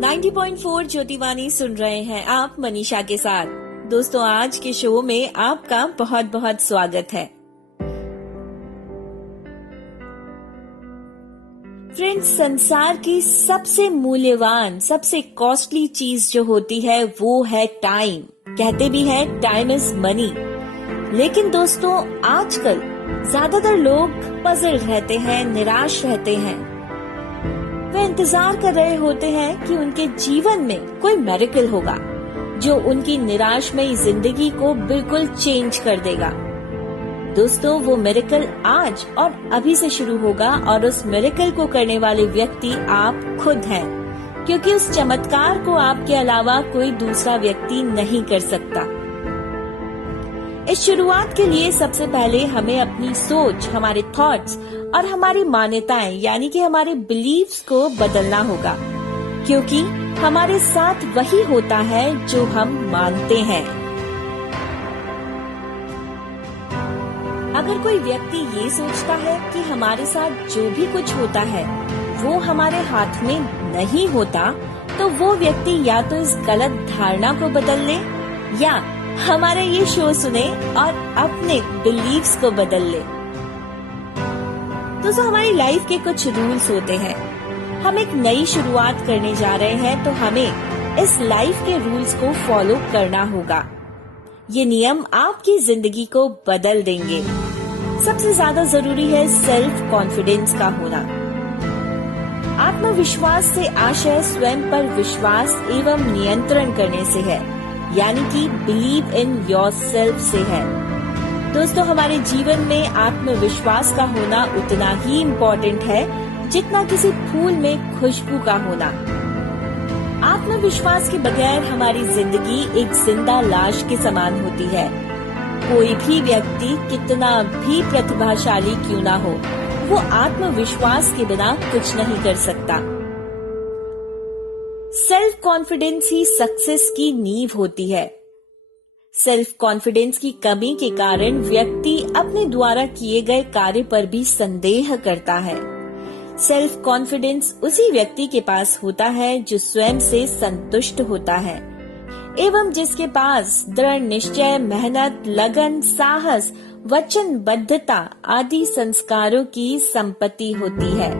90.4 ज्योतिवाणी सुन रहे हैं आप मनीषा के साथ। दोस्तों, आज के शो में आपका बहुत बहुत स्वागत है। फ्रेंड्स, संसार की सबसे मूल्यवान, सबसे कॉस्टली चीज जो होती है वो है टाइम। कहते भी है टाइम इज मनी। लेकिन दोस्तों, आजकल ज्यादातर लोग पजल रहते हैं, निराश रहते हैं। वे इंतजार कर रहे होते हैं कि उनके जीवन में कोई मिरेकल होगा जो उनकी निराशमयी जिंदगी को बिल्कुल चेंज कर देगा। दोस्तों, वो मिरेकल आज और अभी से शुरू होगा और उस मिरेकल को करने वाले व्यक्ति आप खुद हैं, क्योंकि उस चमत्कार को आपके अलावा कोई दूसरा व्यक्ति नहीं कर सकता। इस शुरुआत के लिए सबसे पहले हमें अपनी सोच, हमारे थॉट्स और हमारी मान्यताएं यानी कि हमारे बिलीव्स को बदलना होगा, क्योंकि हमारे साथ वही होता है जो हम मानते हैं। अगर कोई व्यक्ति ये सोचता है कि हमारे साथ जो भी कुछ होता है वो हमारे हाथ में नहीं होता, तो वो व्यक्ति या तो इस गलत धारणा को बदल ले या हमारे ये शो सुने और अपने बिलीव्स को बदल ले। दोस्तों, हमारी लाइफ के कुछ रूल्स होते हैं। हम एक नई शुरुआत करने जा रहे हैं, तो हमें इस लाइफ के रूल्स को फॉलो करना होगा। ये नियम आपकी जिंदगी को बदल देंगे। सबसे ज्यादा जरूरी है सेल्फ कॉन्फिडेंस का होना। आत्मविश्वास से आशय स्वयं पर विश्वास एवं नियंत्रण करने से है, यानी कि बिलीव इन योरसेल्फ से है। दोस्तों, हमारे जीवन में आत्मविश्वास का होना उतना ही इम्पोर्टेंट है जितना किसी फूल में खुशबू का होना। आत्मविश्वास के बगैर हमारी जिंदगी एक जिंदा लाश के समान होती है। कोई भी व्यक्ति कितना भी प्रतिभाशाली क्यों ना हो, वो आत्मविश्वास के बिना कुछ नहीं कर सकता। सेल्फ कॉन्फिडेंस ही सक्सेस की नींव होती है। सेल्फ कॉन्फिडेंस की कमी के कारण व्यक्ति अपने द्वारा किए गए कार्य पर भी संदेह करता है। सेल्फ कॉन्फिडेंस उसी व्यक्ति के पास होता है जो स्वयं से संतुष्ट होता है एवं जिसके पास दृढ़ निश्चय, मेहनत, लगन, साहस, वचनबद्धता आदि संस्कारों की संपत्ति होती है।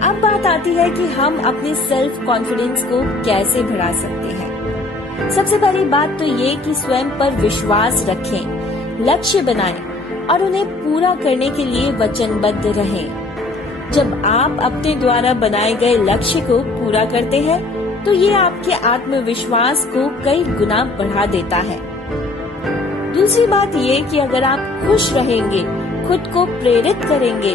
अब बात आती है कि हम अपने सेल्फ कॉन्फिडेंस को कैसे बढ़ा सकते हैं। सबसे पहली बात तो ये कि स्वयं पर विश्वास रखें, लक्ष्य बनाएं और उन्हें पूरा करने के लिए वचनबद्ध रहें। जब आप अपने द्वारा बनाए गए लक्ष्य को पूरा करते हैं, तो ये आपके आत्मविश्वास को कई गुना बढ़ा देता है। दूसरी बात ये कि अगर आप खुश रहेंगे, खुद को प्रेरित करेंगे,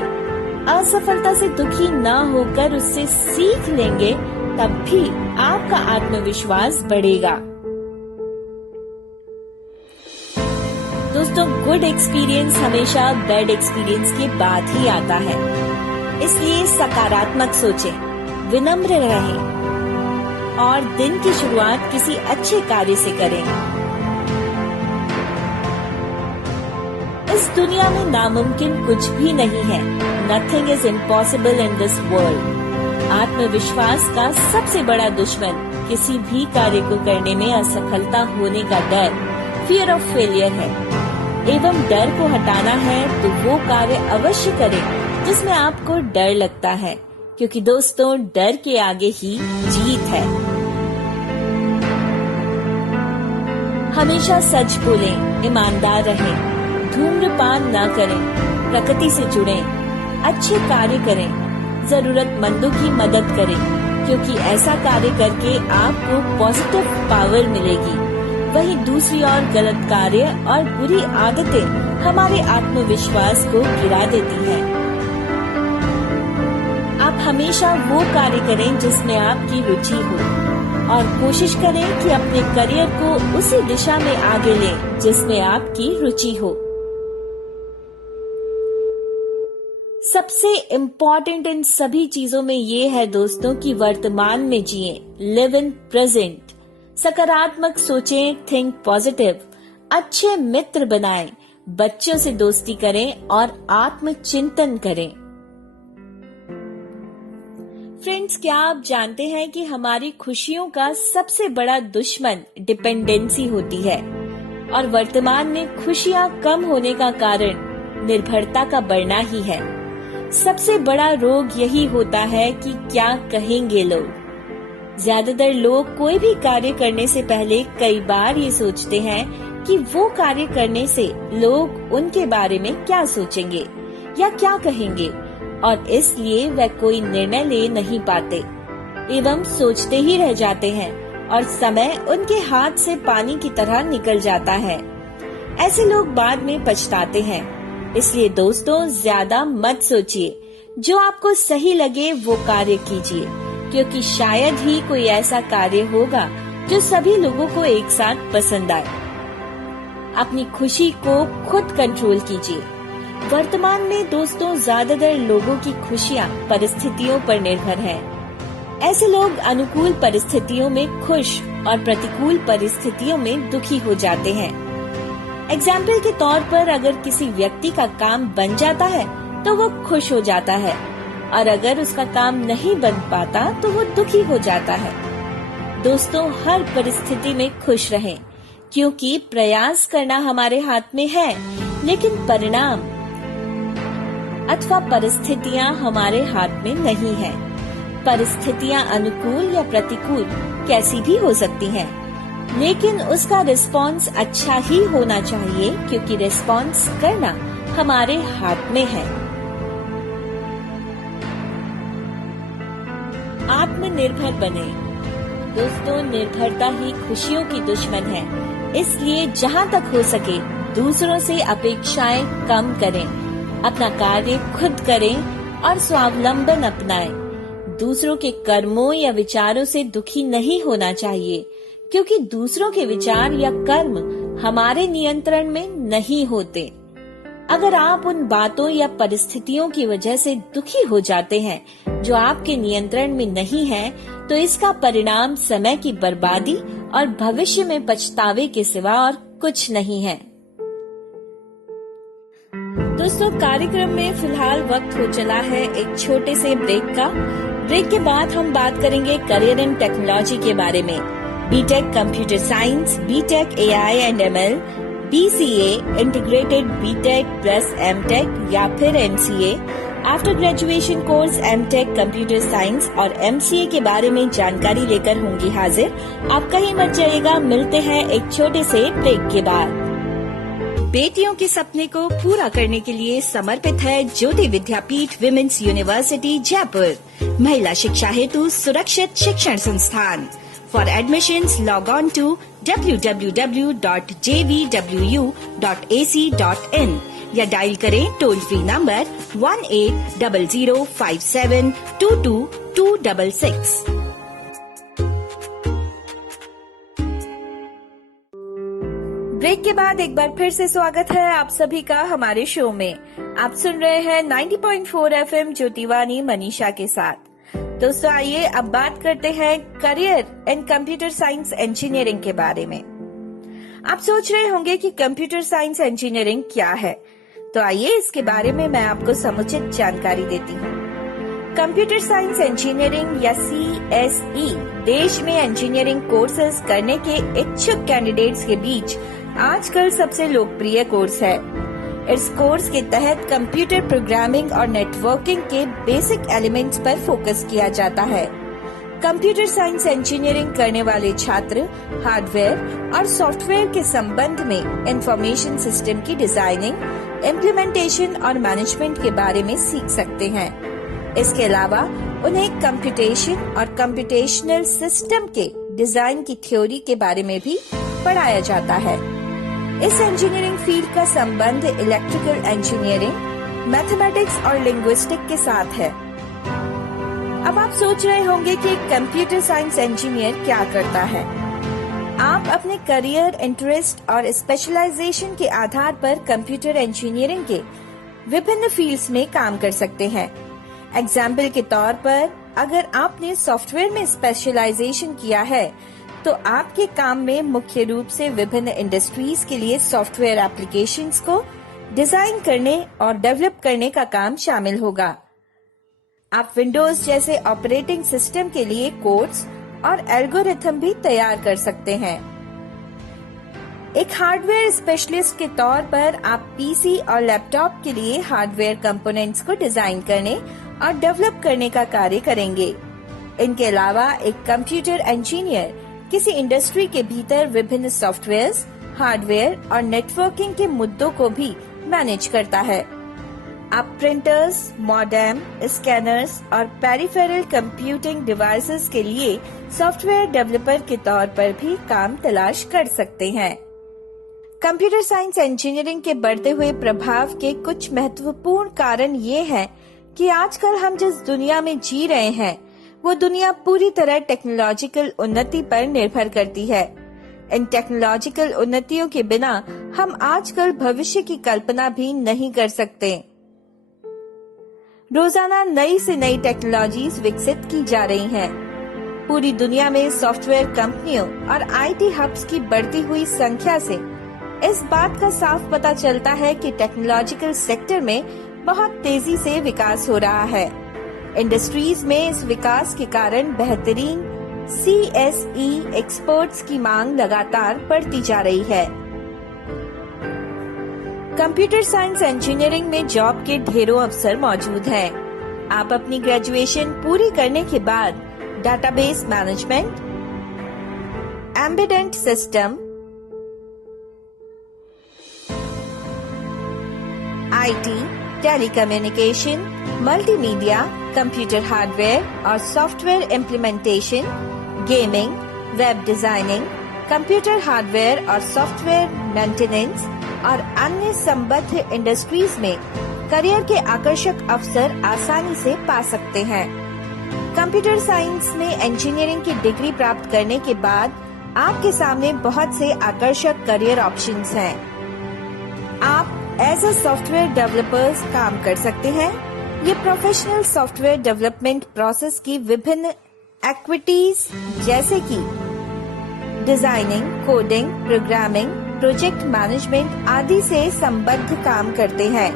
असफलता से दुखी न होकर उससे सीख लेंगे, तब भी आपका आत्मविश्वास बढ़ेगा। दोस्तों, गुड एक्सपीरियंस हमेशा बैड एक्सपीरियंस के बाद ही आता है, इसलिए सकारात्मक सोचें, विनम्र रहें और दिन की शुरुआत किसी अच्छे कार्य से करें। इस दुनिया में नामुमकिन कुछ भी नहीं है। Nothing is impossible in this world. आत्मविश्वास का सबसे बड़ा दुश्मन किसी भी कार्य को करने में असफलता होने का डर, फियर ऑफ फेलियर है। एवं डर को हटाना है तो वो कार्य अवश्य करें जिसमें आपको डर लगता है, क्योंकि दोस्तों, डर के आगे ही जीत है। हमेशा सच बोलें, ईमानदार रहें, धूम्रपान न करें, प्रकृति से जुड़ें, अच्छे कार्य करें, जरूरतमंदों की मदद करें, क्योंकि ऐसा कार्य करके आपको पॉजिटिव पावर मिलेगी। वहीं दूसरी ओर गलत कार्य और बुरी आदतें हमारे आत्मविश्वास को गिरा देती हैं। आप हमेशा वो कार्य करें जिसमें आपकी रुचि हो और कोशिश करें कि अपने करियर को उसी दिशा में आगे लें जिसमें आपकी रुचि हो। सबसे इम्पोर्टेंट इन सभी चीजों में ये है दोस्तों कि वर्तमान में जिएं, लिव इन प्रेजेंट, सकारात्मक सोचें, थिंक पॉजिटिव, अच्छे मित्र बनाएं, बच्चों से दोस्ती करें और आत्मचिंतन करें। फ्रेंड्स, क्या आप जानते हैं कि हमारी खुशियों का सबसे बड़ा दुश्मन डिपेंडेंसी होती है और वर्तमान में खुशियां कम होने का कारण निर्भरता का बढ़ना ही है। सबसे बड़ा रोग यही होता है कि क्या कहेंगे लोग। ज्यादातर लोग कोई भी कार्य करने से पहले कई बार ये सोचते हैं कि वो कार्य करने से लोग उनके बारे में क्या सोचेंगे या क्या कहेंगे, और इसलिए वह कोई निर्णय ले नहीं पाते एवं सोचते ही रह जाते हैं और समय उनके हाथ से पानी की तरह निकल जाता है। ऐसे लोग बाद में पछताते हैं। इसलिए दोस्तों, ज्यादा मत सोचिए, जो आपको सही लगे वो कार्य कीजिए, क्योंकि शायद ही कोई ऐसा कार्य होगा जो सभी लोगों को एक साथ पसंद आए। अपनी खुशी को खुद कंट्रोल कीजिए। वर्तमान में दोस्तों, ज्यादातर लोगों की खुशियाँ परिस्थितियों पर निर्भर है। ऐसे लोग अनुकूल परिस्थितियों में खुश और प्रतिकूल परिस्थितियों में दुखी हो जाते हैं। एग्जाम्पल के तौर पर, अगर किसी व्यक्ति का काम बन जाता है तो वो खुश हो जाता है, और अगर उसका काम नहीं बन पाता तो वो दुखी हो जाता है। दोस्तों, हर परिस्थिति में खुश रहें, क्योंकि प्रयास करना हमारे हाथ में है, लेकिन परिणाम अथवा परिस्थितियां हमारे हाथ में नहीं है। परिस्थितियां अनुकूल या प्रतिकूल कैसी भी हो सकती हैं, लेकिन उसका रिस्पॉन्स अच्छा ही होना चाहिए, क्योंकि रिस्पॉन्स करना हमारे हाथ में है। आत्मनिर्भर बने। दोस्तों, निर्भरता ही खुशियों की दुश्मन है। इसलिए जहाँ तक हो सके दूसरों से अपेक्षाएं कम करें, अपना कार्य खुद करें और स्वावलंबन अपनाएं। दूसरों के कर्मों या विचारों से दुखी नहीं होना चाहिए, क्योंकि दूसरों के विचार या कर्म हमारे नियंत्रण में नहीं होते। अगर आप उन बातों या परिस्थितियों की वजह से दुखी हो जाते हैं जो आपके नियंत्रण में नहीं है, तो इसका परिणाम समय की बर्बादी और भविष्य में पछतावे के सिवा और कुछ नहीं है। दोस्तों, कार्यक्रम में फिलहाल वक्त हो चला है एक छोटे से ब्रेक का। ब्रेक के बाद हम बात करेंगे करियर इन टेक्नोलॉजी के बारे में। B tech computer science, B tech AI and ML, BCA, integrated B tech plus M tech या फिर MCA, after graduation course M tech computer science और एमसीए के बारे में जानकारी लेकर होंगी हाजिर। आप कहीं मत जाइएगा, मिलते हैं एक छोटे से ब्रेक के बाद। बेटियों के सपने को पूरा करने के लिए समर्पित है ज्योति विद्यापीठ विमेंस यूनिवर्सिटी जयपुर, महिला शिक्षा हेतु सुरक्षित शिक्षण संस्थान। For admissions, log on to www.jvwu.ac.in या डायल करें टोल फ्री नंबर 180057222266। ब्रेक के बाद एक बार फिर से स्वागत है आप सभी का हमारे शो में। आप सुन रहे हैं 90.4 FM ज्योतिवाणी मनीषा के साथ। दोस्तों, आइए अब बात करते हैं करियर इन कंप्यूटर साइंस इंजीनियरिंग के बारे में। आप सोच रहे होंगे कि कंप्यूटर साइंस इंजीनियरिंग क्या है, तो आइए इसके बारे में मैं आपको समुचित जानकारी देती हूँ। कंप्यूटर साइंस इंजीनियरिंग या CSE देश में इंजीनियरिंग कोर्सेज करने के इच्छुक कैंडिडेट्स के बीच आजकल सबसे लोकप्रिय कोर्स है। इस कोर्स के तहत कंप्यूटर प्रोग्रामिंग और नेटवर्किंग के बेसिक एलिमेंट्स पर फोकस किया जाता है। कंप्यूटर साइंस इंजीनियरिंग करने वाले छात्र हार्डवेयर और सॉफ्टवेयर के संबंध में इंफॉर्मेशन सिस्टम की डिजाइनिंग, इम्प्लीमेंटेशन और मैनेजमेंट के बारे में सीख सकते हैं। इसके अलावा उन्हें कंप्यूटेशन और कंप्यूटेशनल सिस्टम के डिजाइन की थ्योरी के बारे में भी पढ़ाया जाता है। इस इंजीनियरिंग फील्ड का संबंध इलेक्ट्रिकल इंजीनियरिंग, मैथमेटिक्स और लिंग्विस्टिक के साथ है। अब आप सोच रहे होंगे कि कंप्यूटर साइंस इंजीनियर क्या करता है। आप अपने करियर, इंटरेस्ट और स्पेशलाइजेशन के आधार पर कंप्यूटर इंजीनियरिंग के विभिन्न फील्ड्स में काम कर सकते हैं। एग्जाम्पल के तौर पर, अगर आपने सॉफ्टवेयर में स्पेशलाइजेशन किया है तो आपके काम में मुख्य रूप से विभिन्न इंडस्ट्रीज के लिए सॉफ्टवेयर एप्लीकेशंस को डिजाइन करने और डेवलप करने का काम शामिल होगा। आप विंडोज जैसे ऑपरेटिंग सिस्टम के लिए कोड्स और एल्गोरिथम भी तैयार कर सकते हैं। एक हार्डवेयर स्पेशलिस्ट के तौर पर आप पीसी और लैपटॉप के लिए हार्डवेयर कंपोनेंट्स को डिजाइन करने और डेवलप करने का कार्य करेंगे। इनके अलावा एक कंप्यूटर इंजीनियर किसी इंडस्ट्री के भीतर विभिन्न सॉफ्टवेयर्स, हार्डवेयर और नेटवर्किंग के मुद्दों को भी मैनेज करता है। आप प्रिंटर्स, मॉडेम, स्कैनर्स और पेरिफेरल कंप्यूटिंग डिवाइसेस के लिए सॉफ्टवेयर डेवलपर के तौर पर भी काम तलाश कर सकते हैं। कंप्यूटर साइंस इंजीनियरिंग के बढ़ते हुए प्रभाव के कुछ महत्वपूर्ण कारण ये हैं कि आजकल हम जिस दुनिया में जी रहे हैं वो दुनिया पूरी तरह टेक्नोलॉजिकल उन्नति पर निर्भर करती है। इन टेक्नोलॉजिकल उन्नतियों के बिना हम आजकल भविष्य की कल्पना भी नहीं कर सकते। रोजाना नई से नई टेक्नोलॉजीज विकसित की जा रही हैं। पूरी दुनिया में सॉफ्टवेयर कंपनियों और आईटी हब्स की बढ़ती हुई संख्या से इस बात का साफ पता चलता है कि टेक्नोलॉजिकल सेक्टर में बहुत तेजी से विकास हो रहा है। इंडस्ट्रीज में इस विकास के कारण बेहतरीन CSE एक्सपर्ट्स की मांग लगातार बढ़ती जा रही है। कंप्यूटर साइंस इंजीनियरिंग में जॉब के ढेरों अवसर मौजूद हैं। आप अपनी ग्रेजुएशन पूरी करने के बाद database management, embedded system, IT, telecommunication, multimedia, computer hardware और software implementation, gaming, web designing, computer hardware और सॉफ्टवेयर मेंटेनेंस और अन्य संबद्ध इंडस्ट्रीज में करियर के आकर्षक अवसर आसानी से पा सकते हैं। कंप्यूटर साइंस में इंजीनियरिंग की डिग्री प्राप्त करने के बाद आपके सामने बहुत से आकर्षक करियर ऑप्शंस हैं। आप एज अ सॉफ्टवेयर डेवलपर्स काम कर सकते हैं। ये प्रोफेशनल सॉफ्टवेयर डेवलपमेंट प्रोसेस की विभिन्न एक्टिविटीज जैसे कि designing, coding, programming, project management आदि से संबद्ध काम करते हैं।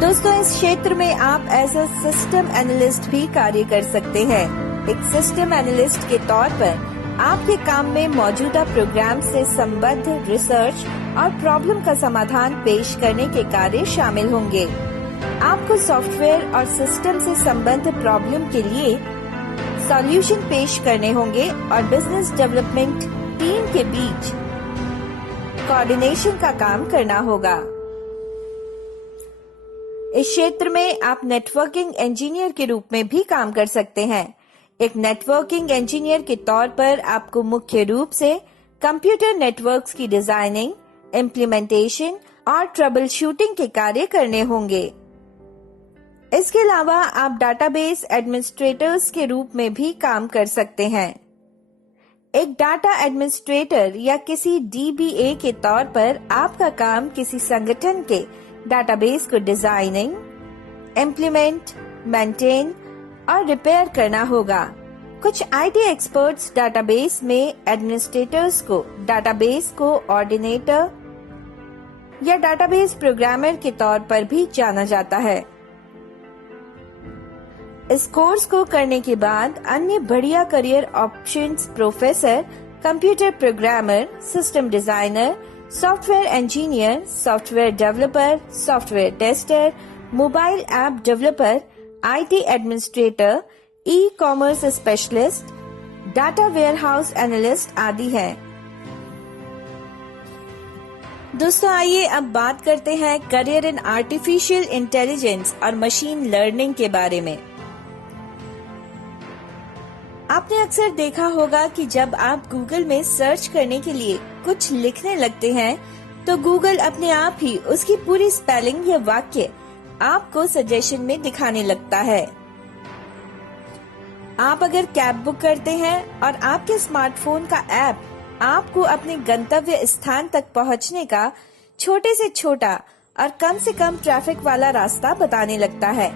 दोस्तों, इस क्षेत्र में आप एज अ सिस्टम एनालिस्ट भी कार्य कर सकते हैं। एक सिस्टम एनालिस्ट के तौर पर आपके काम में मौजूदा प्रोग्राम से संबद्ध रिसर्च और प्रॉब्लम का समाधान पेश करने के कार्य शामिल होंगे। आपको सॉफ्टवेयर और सिस्टम से संबद्ध प्रॉब्लम के लिए सॉल्यूशन पेश करने होंगे और बिजनेस डेवलपमेंट टीम के बीच कोऑर्डिनेशन का काम करना होगा। इस क्षेत्र में आप नेटवर्किंग इंजीनियर के रूप में भी काम कर सकते हैं। एक नेटवर्किंग इंजीनियर के तौर पर आपको मुख्य रूप से कंप्यूटर नेटवर्क्स की डिजाइनिंग, इम्प्लीमेंटेशन और ट्रबल शूटिंग के कार्य करने होंगे। इसके अलावा आप डाटाबेस एडमिनिस्ट्रेटर्स के रूप में भी काम कर सकते हैं। एक डाटा एडमिनिस्ट्रेटर या किसी DBA के तौर पर आपका काम किसी संगठन के डाटाबेस को डिजाइनिंग, इम्प्लीमेंट, मेंटेन और रिपेयर करना होगा। कुछ IT एक्सपर्ट्स डाटाबेस में एडमिनिस्ट्रेटर्स को डाटाबेस कोऑर्डिनेटर या डाटाबेस प्रोग्रामर के तौर पर भी जाना जाता है। इस कोर्स को करने के बाद अन्य बढ़िया career options professor, computer programmer, system designer, software engineer, software developer, software tester, mobile app developer, IT administrator, e-commerce specialist, data warehouse analyst आदि हैं। दोस्तों, आइए अब बात करते हैं करियर इन आर्टिफिशियल इंटेलिजेंस और मशीन लर्निंग के बारे में। आपने अक्सर देखा होगा कि जब आप गूगल में सर्च करने के लिए कुछ लिखने लगते हैं तो गूगल अपने आप ही उसकी पूरी स्पेलिंग या वाक्य आपको सजेशन में दिखाने लगता है। आप अगर कैब बुक करते हैं और आपके स्मार्टफोन का ऐप आपको अपने गंतव्य स्थान तक पहुंचने का छोटे से छोटा और कम से कम ट्रैफिक वाला रास्ता बताने लगता है।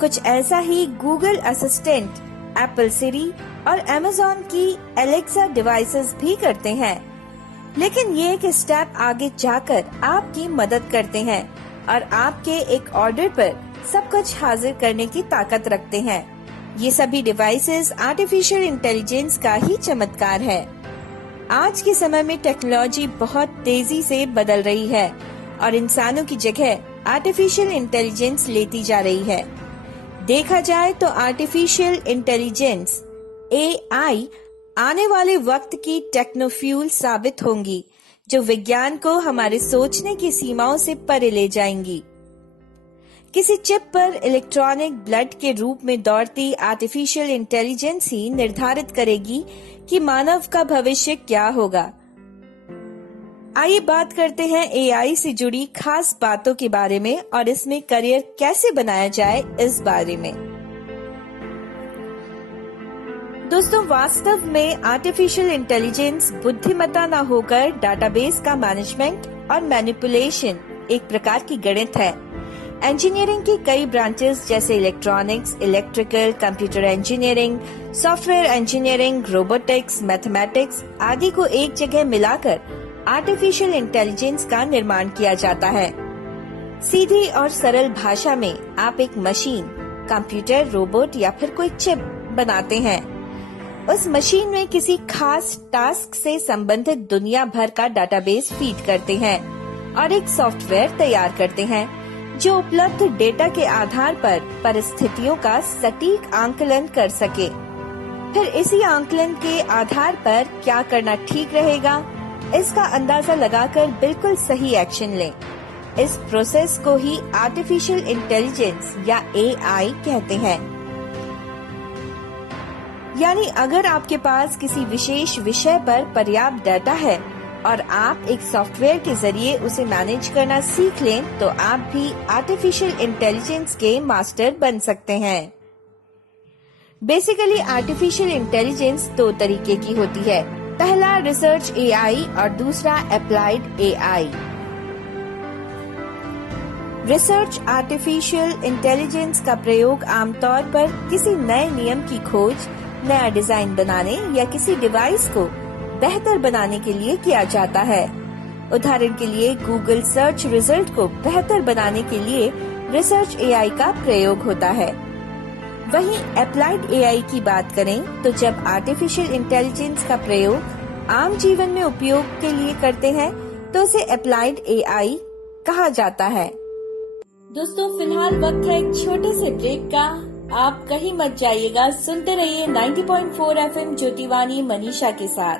कुछ ऐसा ही गूगल असिस्टेंट, एप्पल सिरी और अमेज़न की एलेक्सा डिवाइसेस भी करते हैं, लेकिन ये एक स्टेप आगे जाकर आपकी मदद करते हैं और आपके एक ऑर्डर पर सब कुछ हाजिर करने की ताकत रखते हैं। ये सभी डिवाइसेस आर्टिफिशियल इंटेलिजेंस का ही चमत्कार है। आज के समय में टेक्नोलॉजी बहुत तेजी से बदल रही है और इंसानों की जगह आर्टिफिशियल इंटेलिजेंस लेती जा रही है। देखा जाए तो आर्टिफिशियल इंटेलिजेंस AI आने वाले वक्त की टेक्नोफ्यूल साबित होंगी, जो विज्ञान को हमारे सोचने की सीमाओं से परे ले जाएंगी। किसी चिप पर इलेक्ट्रॉनिक ब्लड के रूप में दौड़ती आर्टिफिशियल इंटेलिजेंस ही निर्धारित करेगी कि मानव का भविष्य क्या होगा। आइए बात करते हैं AI से जुड़ी खास बातों के बारे में और इसमें करियर कैसे बनाया जाए इस बारे में। दोस्तों, वास्तव में आर्टिफिशियल इंटेलिजेंस बुद्धिमत्ता न होकर डाटाबेस का मैनेजमेंट और मैनिपुलेशन एक प्रकार की गणित है। इंजीनियरिंग की कई ब्रांचेस जैसे electronics, electrical, computer engineering, software engineering, robotics, mathematics आदि को एक जगह मिलाकर आर्टिफिशियल इंटेलिजेंस का निर्माण किया जाता है। सीधी और सरल भाषा में आप एक मशीन, कंप्यूटर, रोबोट या फिर कोई चिप बनाते हैं। उस मशीन में किसी खास टास्क से संबंधित दुनिया भर का डाटाबेस फीड करते हैं और एक सॉफ्टवेयर तैयार करते हैं जो उपलब्ध डेटा के आधार पर परिस्थितियों का सटीक आंकलन कर सके। फिर इसी आंकलन के आधार पर क्या करना ठीक रहेगा, इसका अंदाजा लगाकर बिल्कुल सही एक्शन लें। इस प्रोसेस को ही आर्टिफिशियल इंटेलिजेंस या AI कहते हैं। यानी अगर आपके पास किसी विशेष विषय पर पर्याप्त डाटा है और आप एक सॉफ्टवेयर के जरिए उसे मैनेज करना सीख लें, तो आप भी आर्टिफिशियल इंटेलिजेंस के मास्टर बन सकते हैं। बेसिकली आर्टिफिशियल इंटेलिजेंस दो तरीके की होती है। पहला रिसर्च AI और दूसरा applied AI। Research artificial intelligence का प्रयोग आमतौर पर किसी नए नियम की खोज, नया डिजाइन बनाने या किसी डिवाइस को बेहतर बनाने के लिए किया जाता है। उदाहरण के लिए गूगल सर्च रिजल्ट को बेहतर बनाने के लिए रिसर्च AI का प्रयोग होता है। वहीं अप्लाइड AI की बात करें तो जब आर्टिफिशियल इंटेलिजेंस का प्रयोग आम जीवन में उपयोग के लिए करते हैं तो उसे अप्लाइड AI कहा जाता है। दोस्तों, फिलहाल वक्त है एक छोटे से ब्रेक का। आप कहीं मत जाइएगा, सुनते रहिए 90.4 FM ज्योतिवाणी मनीषा के साथ।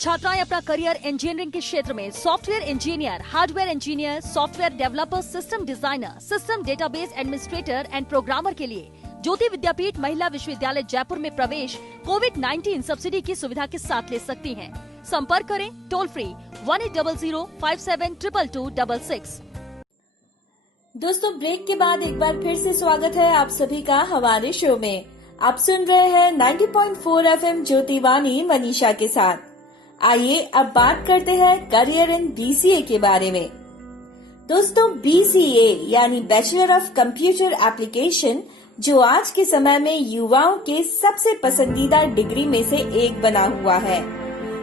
छात्राएं अपना करियर इंजीनियरिंग के क्षेत्र में software engineer, hardware engineer, software developer, system designer, system database administrator and programmer के लिए ज्योति विद्यापीठ महिला विश्वविद्यालय जयपुर में प्रवेश कोविड-19 सब्सिडी की सुविधा के साथ ले सकती हैं। संपर्क करें टोल फ्री 180057222266। दोस्तों, ब्रेक के बाद एक बार फिर से स्वागत है आप सभी का हमारे शो में। आप सुन रहे हैं 90.4 FM ज्योतिवाणी मनीषा के साथ। आइए अब बात करते हैं करियर इन BCA के बारे में। दोस्तों, BCA यानी बैचलर ऑफ कंप्यूटर एप्लीकेशन, जो आज के समय में युवाओं के सबसे पसंदीदा डिग्री में से एक बना हुआ है।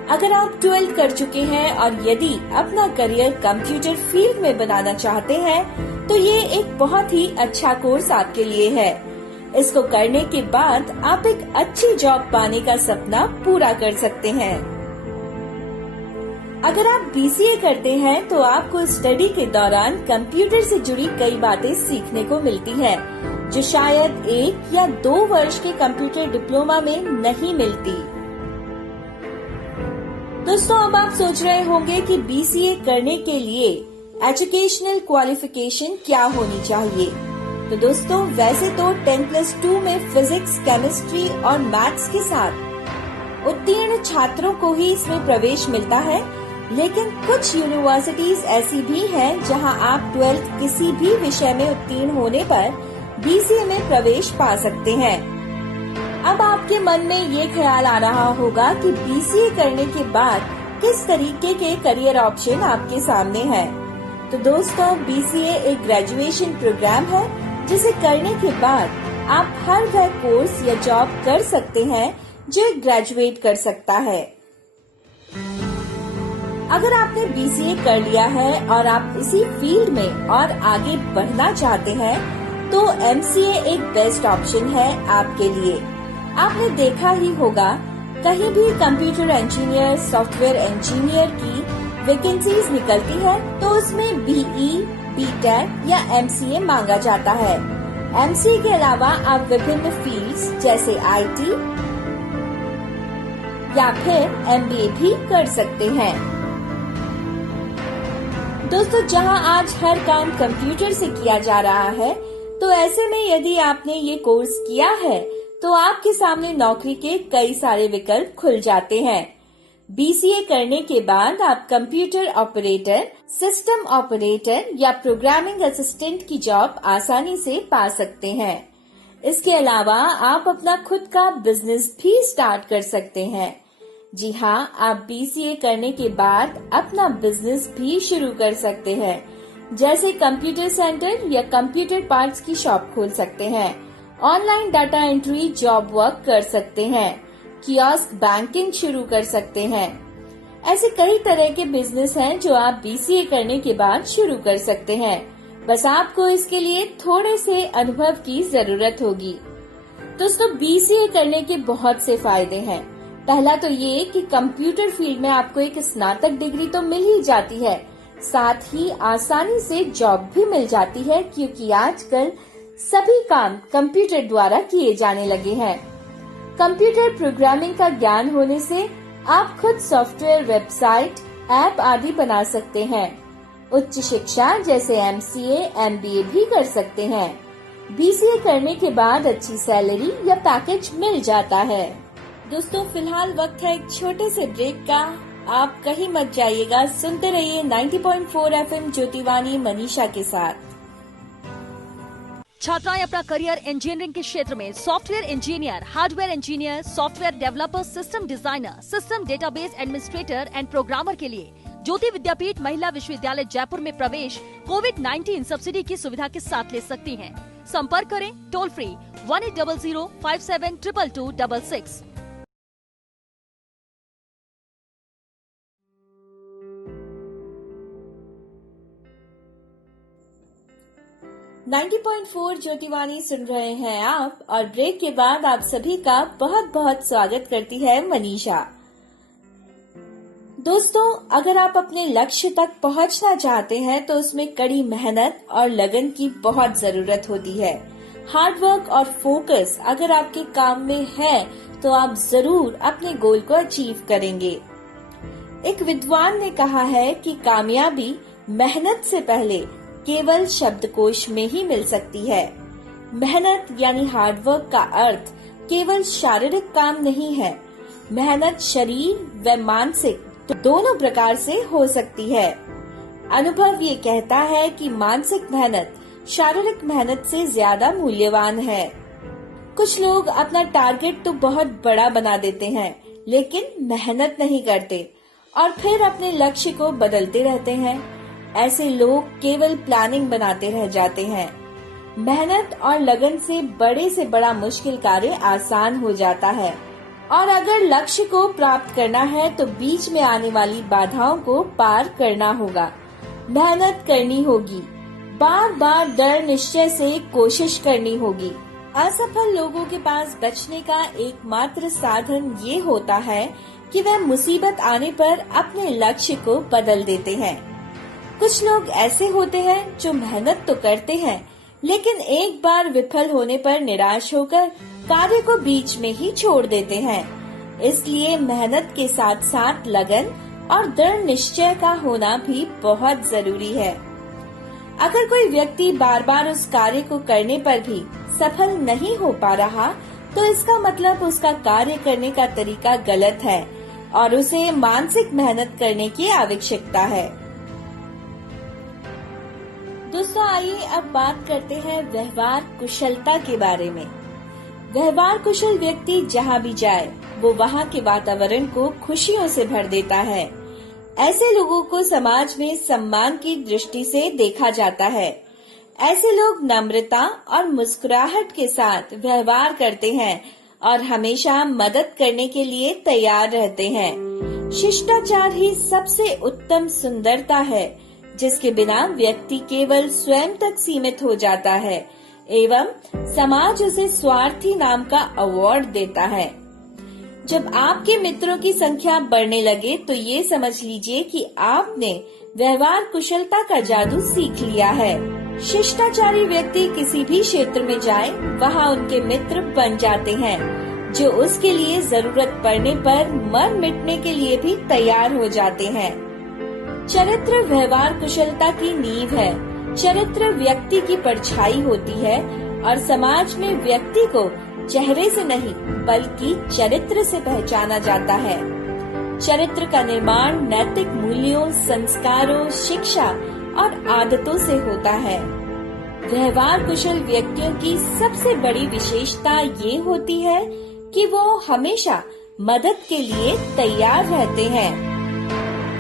अगर आप 12th कर चुके हैं और यदि अपना करियर कंप्यूटर फील्ड में बनाना चाहते हैं तो ये एक बहुत ही अच्छा कोर्स आपके लिए है। इसको करने के बाद आप एक अच्छी जॉब पाने का सपना पूरा कर सकते हैं। अगर आप BCA करते हैं तो आपको स्टडी के दौरान कंप्यूटर से जुड़ी कई बातें सीखने को मिलती हैं, जो शायद 1 या 2 वर्ष के कंप्यूटर डिप्लोमा में नहीं मिलती। दोस्तों, अब आप सोच रहे होंगे कि BCA करने के लिए एजुकेशनल क्वालिफिकेशन क्या होनी चाहिए। तो दोस्तों, वैसे तो 10+2 में फिजिक्स, केमिस्ट्री और मैथ्स के साथ उत्तीर्ण छात्रों को ही इसमें प्रवेश मिलता है, लेकिन कुछ यूनिवर्सिटीज ऐसी भी हैं जहां आप 12th किसी भी विषय में उत्तीर्ण होने पर BCA में प्रवेश पा सकते हैं। अब आपके मन में ये ख्याल आ रहा होगा कि BCA करने के बाद किस तरीके के करियर ऑप्शन आपके सामने हैं। तो दोस्तों, BCA एक ग्रेजुएशन प्रोग्राम है जिसे करने के बाद आप हर वह कोर्स या जॉब कर सकते हैं जो एक ग्रेजुएट कर सकता है। अगर आपने BCA कर लिया है और आप इसी फील्ड में और आगे बढ़ना चाहते हैं, तो MCA एक बेस्ट ऑप्शन है आपके लिए। आपने देखा ही होगा, कहीं भी कंप्यूटर इंजीनियर, सॉफ्टवेयर इंजीनियर की वैकेंसीज निकलती है तो उसमें BE, BTech या MCA मांगा जाता है। MCA के अलावा आप विभिन्न फील्ड्स जैसे IT या फिर MBA भी कर सकते हैं। दोस्तों, जहां आज हर काम कंप्यूटर से किया जा रहा है, तो ऐसे में यदि आपने ये कोर्स किया है तो आपके सामने नौकरी के कई सारे विकल्प खुल जाते हैं। BCA करने के बाद आप कंप्यूटर ऑपरेटर, सिस्टम ऑपरेटर या प्रोग्रामिंग असिस्टेंट की जॉब आसानी से पा सकते हैं। इसके अलावा आप अपना खुद का बिजनेस भी स्टार्ट कर सकते हैं। जी हाँ, आप BCA करने के बाद अपना बिजनेस भी शुरू कर सकते हैं, जैसे कंप्यूटर सेंटर या कंप्यूटर पार्ट्स की शॉप खोल सकते हैं, online data entry job work कर सकते हैं, कियोस्क बैंकिंग शुरू कर सकते हैं। ऐसे कई तरह के बिजनेस हैं जो आप BCA करने के बाद शुरू कर सकते हैं। बस आपको इसके लिए थोड़े से अनुभव की जरूरत होगी। दोस्तों, BCA करने के बहुत से फायदे हैं। पहला तो ये कि कंप्यूटर फील्ड में आपको एक स्नातक डिग्री तो मिल ही जाती है, साथ ही आसानी से जॉब भी मिल जाती है, क्योंकि आजकल सभी काम कंप्यूटर द्वारा किए जाने लगे हैं। कंप्यूटर प्रोग्रामिंग का ज्ञान होने से आप खुद सॉफ्टवेयर, वेबसाइट, ऐप आदि बना सकते हैं। उच्च शिक्षा जैसे MCA, MBA भी कर सकते हैं। BCA करने के बाद अच्छी सैलरी या पैकेज मिल जाता है। दोस्तों, फिलहाल वक्त है एक छोटे से ब्रेक का। आप कहीं मत जाइएगा, सुनते रहिए 90.4 FM ज्योतिवाणी मनीषा के साथ। छात्राएं अपना करियर इंजीनियरिंग के क्षेत्र में software engineer, hardware engineer, software developer, system designer, system database administrator and programmer के लिए ज्योति विद्यापीठ महिला विश्वविद्यालय जयपुर में प्रवेश कोविड-19 सब्सिडी की सुविधा के साथ ले सकती हैं। संपर्क करें टोल फ्री 180057222266। 90.4 ज्योतिवाणी सुन रहे हैं आप, और ब्रेक के बाद आप सभी का बहुत बहुत स्वागत करती है मनीषा। दोस्तों, अगर आप अपने लक्ष्य तक पहुंचना चाहते हैं तो उसमें कड़ी मेहनत और लगन की बहुत जरूरत होती है। हार्ड वर्क और फोकस अगर आपके काम में है तो आप जरूर अपने गोल को अचीव करेंगे। एक विद्वान ने कहा है कि कामयाबी मेहनत से पहले केवल शब्दकोश में ही मिल सकती है। मेहनत यानी हार्डवर्क का अर्थ केवल शारीरिक काम नहीं है। मेहनत शरीर व मानसिक दोनों प्रकार से हो सकती है। अनुभव ये कहता है कि मानसिक मेहनत शारीरिक मेहनत से ज्यादा मूल्यवान है। कुछ लोग अपना टारगेट तो बहुत बड़ा बना देते हैं, लेकिन मेहनत नहीं करते और फिर अपने लक्ष्य को बदलते रहते हैं। ऐसे लोग केवल प्लानिंग बनाते रह जाते हैं। मेहनत और लगन से बड़ा मुश्किल कार्य आसान हो जाता है, और अगर लक्ष्य को प्राप्त करना है तो बीच में आने वाली बाधाओं को पार करना होगा। मेहनत करनी होगी, बार बार दृढ़ निश्चय से कोशिश करनी होगी। असफल लोगों के पास बचने का एकमात्र साधन ये होता है कि वह मुसीबत आने पर अपने लक्ष्य को बदल देते हैं। कुछ लोग ऐसे होते हैं जो मेहनत तो करते हैं, लेकिन एक बार विफल होने पर निराश होकर कार्य को बीच में ही छोड़ देते हैं। इसलिए मेहनत के साथ साथ लगन और दृढ़ निश्चय का होना भी बहुत जरूरी है। अगर कोई व्यक्ति बार बार उस कार्य को करने पर भी सफल नहीं हो पा रहा, तो इसका मतलब उसका कार्य करने का तरीका गलत है और उसे मानसिक मेहनत करने की आवश्यकता है। दोस्तों, आइए अब बात करते हैं व्यवहार कुशलता के बारे में। व्यवहार कुशल व्यक्ति जहाँ भी जाए वो वहाँ के वातावरण को खुशियों से भर देता है। ऐसे लोगों को समाज में सम्मान की दृष्टि से देखा जाता है। ऐसे लोग नम्रता और मुस्कुराहट के साथ व्यवहार करते हैं और हमेशा मदद करने के लिए तैयार रहते हैं। शिष्टाचार ही सबसे उत्तम सुंदरता है, जिसके बिना व्यक्ति केवल स्वयं तक सीमित हो जाता है एवं समाज उसे स्वार्थी नाम का अवार्ड देता है। जब आपके मित्रों की संख्या बढ़ने लगे तो ये समझ लीजिए कि आपने व्यवहार कुशलता का जादू सीख लिया है। शिष्टाचारी व्यक्ति किसी भी क्षेत्र में जाए, वहाँ उनके मित्र बन जाते हैं, जो उसके लिए जरूरत पड़ने पर मर मिटने के लिए भी तैयार हो जाते हैं। चरित्र व्यवहार कुशलता की नींव है। चरित्र व्यक्ति की परछाई होती है और समाज में व्यक्ति को चेहरे से नहीं बल्कि चरित्र से पहचाना जाता है। चरित्र का निर्माण नैतिक मूल्यों, संस्कारों, शिक्षा और आदतों से होता है। व्यवहार कुशल व्यक्तियों की सबसे बड़ी विशेषता ये होती है कि वो हमेशा मदद के लिए तैयार रहते हैं।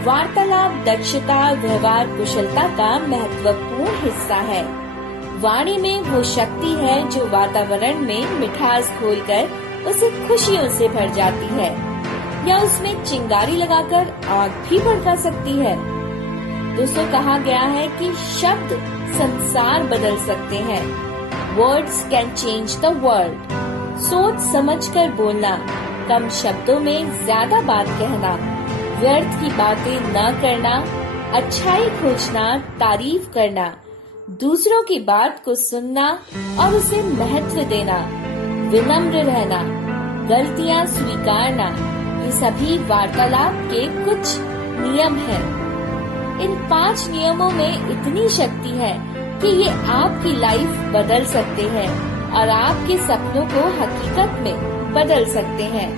वार्तालाप दक्षता व्यवहार कुशलता का महत्वपूर्ण हिस्सा है। वाणी में वो शक्ति है जो वातावरण में मिठास घोलकर उसे खुशियों से भर जाती है या उसमें चिंगारी लगाकर आग भी भड़का सकती है। दोस्तों, कहा गया है कि शब्द संसार बदल सकते हैं। Words can change the world. सोच समझकर बोलना, कम शब्दों में ज्यादा बात कहना, व्यर्थ की बातें न करना, अच्छाई खोजना, तारीफ करना, दूसरों की बात को सुनना और उसे महत्व देना, विनम्र रहना, गलतियां स्वीकारना, ये सभी वार्तालाप के कुछ नियम हैं। इन 5 नियमों में इतनी शक्ति है कि ये आपकी लाइफ बदल सकते हैं और आपके सपनों को हकीकत में बदल सकते हैं।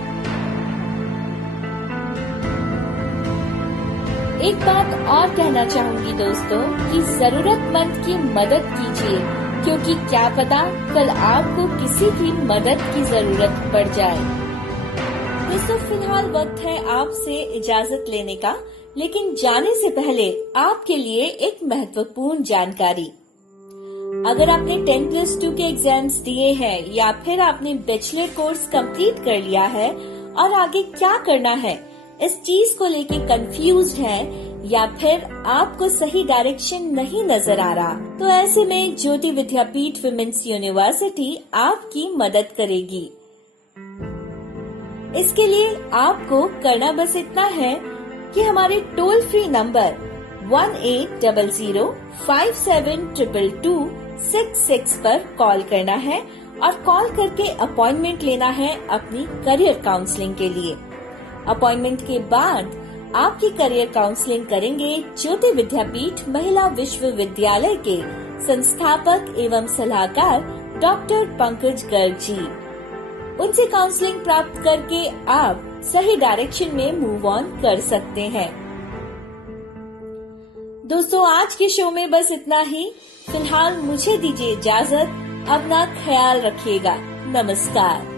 एक बात और कहना चाहूंगी दोस्तों कि जरूरतमंद की मदद कीजिए, क्योंकि क्या पता कल आपको किसी की मदद की जरूरत पड़ जाए। दोस्तों, फिलहाल वक्त है आपसे इजाजत लेने का, लेकिन जाने से पहले आपके लिए एक महत्वपूर्ण जानकारी। अगर आपने 10+2 के एग्जाम्स दिए हैं या फिर आपने बैचलर कोर्स कंप्लीट कर लिया है और आगे क्या करना है इस चीज को लेके कंफ्यूज्ड हैं या फिर आपको सही डायरेक्शन नहीं नजर आ रहा, तो ऐसे में ज्योति विद्यापीठ विमेंस यूनिवर्सिटी आपकी मदद करेगी। इसके लिए आपको करना बस इतना है कि हमारे टोल फ्री नंबर 1800572266 पर कॉल करना है और कॉल करके अपॉइंटमेंट लेना है अपनी करियर काउंसलिंग के लिए। अपॉइंटमेंट के बाद आपकी करियर काउंसलिंग करेंगे ज्योति विद्यापीठ महिला विश्वविद्यालय के संस्थापक एवं सलाहकार डॉक्टर पंकज गर्ग जी। उनसे काउंसलिंग प्राप्त करके आप सही डायरेक्शन में मूव ऑन कर सकते हैं। दोस्तों, आज के शो में बस इतना ही। फिलहाल मुझे दीजिए इजाजत। अपना ख्याल रखिएगा। नमस्कार।